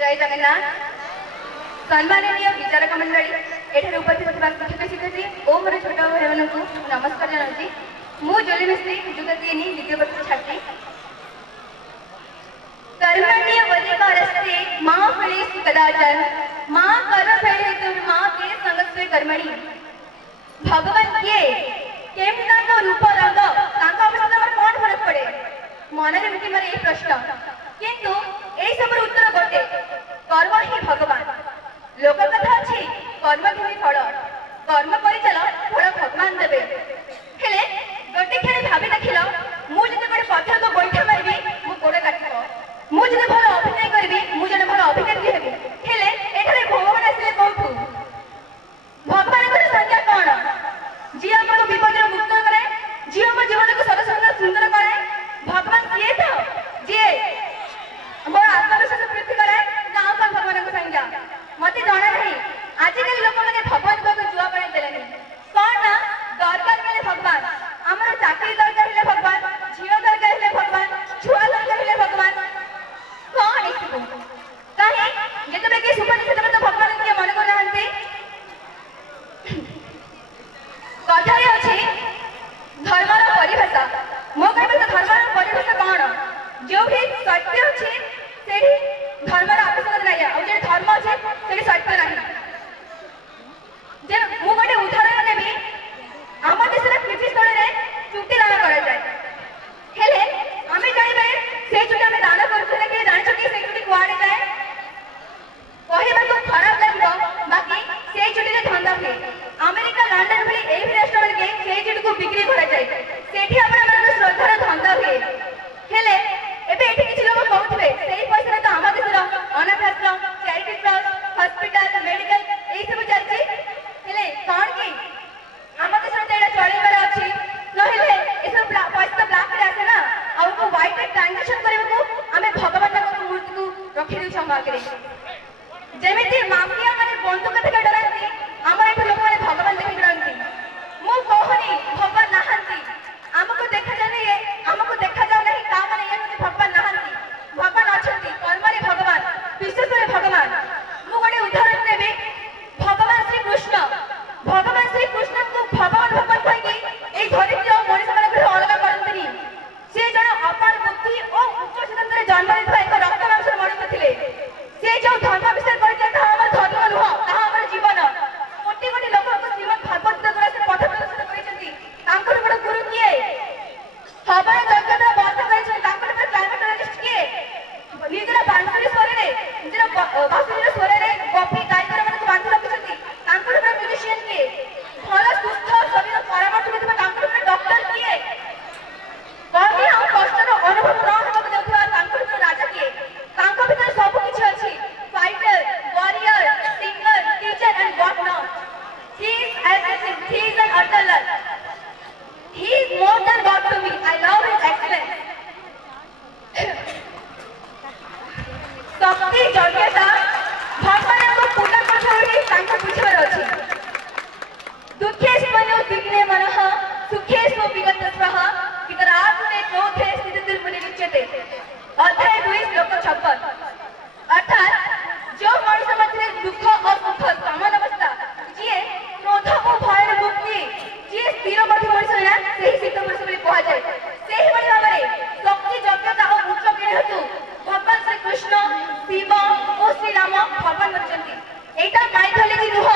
जय जगन्नाथ सम्माननीय विचारक मंडली एठार उपस्थित शिक्षक शिक्षयित्री और मोर छोट भाई मान नमस्कार जनाऊँगी। मु जोली मिस्त्री जुक्त 3 द्वितीय वर्ष छात्री। कर्मण्य वधिकारस्ते मां फलेषु कदाचन मां कर्मफलेषु मां ते संगस्ते कर्मणि। भगवान किए केम तांको रूप रंग तांको अवस्था पर कोन फरक पड़े मन रे मिति मारे ए प्रश्न किंतु ए सब उत्तर गोटे कर्म ही भगवान। लोक कथा अछि कर्म ही फल कर्म करि चलो फल भगवान देबे। हेले गोटे खेले भाबी देखिलो मु जदि गोटे पत्थर को गोइठा मारबी मु गोड़ काटिबो मु जदि भल अभिनय करबी मु जने भल अभिनेत्री हेबी। हेले एठारे भगवान आसिले कोठु भगवान को संज्ञा कोन जी हमको विपद मुक्त करे जी हम जीवन को सरस सुंदर करे भगवान किए तो जे मोर आत्मविश्वास वृद्धि करे ना कौन भगवान को संज्ञा मते जाना नहीं। आजिकल लोक मैंने भगवान को जुआ बना देले कौन ना दरकार बेले भगवान आमर चाकरी दरकार हेले भगवान झील दरकार हेले भगवान छुआ दरकार हेले भगवान कौन इसको कहीं जेतबे के सुपर जेतबे तो भगवान के मन को नाहंती कथारे अछि धर्मर परिभाषा मो कहबे तो धर्मर परिभाषा कौन जो भी सत्य अछि सेही धर्मर आवश्यकता नहीं है और जे धर्म अछि सेही सत्य नहीं। जे मु गोटे उदाहरण नेबी आम देश कृषि स्थल रे चुट्टी दान करा जाए हेले आमे जानिबे से चुट्टी आमे दान करथले के जानिछो कि से चुट्टी कुआडे जाए कहबा तो खराब लागबो बाकी से चुट्टी रे धंधा हुए। अमेरिका लंडन भली एही रेस्टोरेंट के से चुट्टी को बिक्री करा जाए सेठी आपण मन श्रद्धार धंधा हुए। हेले एबे एठी किछि लोक कहउथबे सेही पैसा तो आम देश रो अनाथ आश्रम चैरिटी ट्रस्ट हॉस्पिटल मेडिकल एही सब चलछि। हेले कोन की आम देश रो एडा चळेबार अछि न हेले ए सब पैसा ब्लैक रे आसे ना और को व्हाइट ट्रांजैक्शन करबो आमे भगवान को मूर्ति को रखि दिउ छम आगे जेमिति माफिया माने बंदूक থেকে डरांती आम एठी लोक माने भगवान देखि डरांती। मु कहनी भगवान नाहंती हमको देखा जाने हमको देखा जाओ नहीं ता माने ये कि भगवान नाहंती भगवान अछंती कर्म रे भगवान विशेष रे भगवान। मु गोटे उदाहरण देबे भगवान श्री कृष्ण को भगवान भगवान कहि ए धरित्य मनुष्य माने अलग करंतनी से जण अपार बुद्धि और उच्च सिद्धांत रे जन्म लेथि एक रक्त मांस मनुष्य थिले से जो धर्म विषय करते ता हमर धर्म नुह ता हमर जीवन कोटि कोटि लोक को श्रीमद् भागवत द्वारा से पथ प्रदर्शित करिसेंती तांकर बड़ गुरु किए हवाई जगत बात करिसे तांकर पर क्लाइमेटोलॉजिस्ट किए निजरा बांसुरी स्वर रे निजरा बांसुरी स्वर रे कॉपी गायकर मन को बांध रखिसेंती तांकर पर म्यूजिशियन किए भल सुस्थ शरीर परामर्श देबा तांकर पर डॉक्टर किए कभी हम कष्टर अनुभव न होबा देखुआ तांकर पर राजा किए तांको भीतर सब किछ अछि fighter warrior singer teacher and what not. He is everything he is an utter he is more than God to me I love his excellence। शक्ति योग्यता भगवान को पूर्ण करथि तांको पुछबर अछि दुखे स्मनो विघ्ने मनः सुखे सो विगत स्वः वितराग्ने क्रोधे स्थितिर् मुनिरुच्यते अध्याय 2 श्लोक 56। अर्थात जो मनुष्य मध्य दुख और सुख समान अवस्था जे क्रोध और भय मुक्ति जे स्थिर मध्य मनुष्य ना सेही सिद्ध पुरुष बोली कहा जाय सेही बड़ी भाबरे शक्ति योग्यता और उच्च ज्ञान हेतु भगवान श्री कृष्ण शिव और श्री राम भगवान बचंती एटा माइथोलॉजी नुह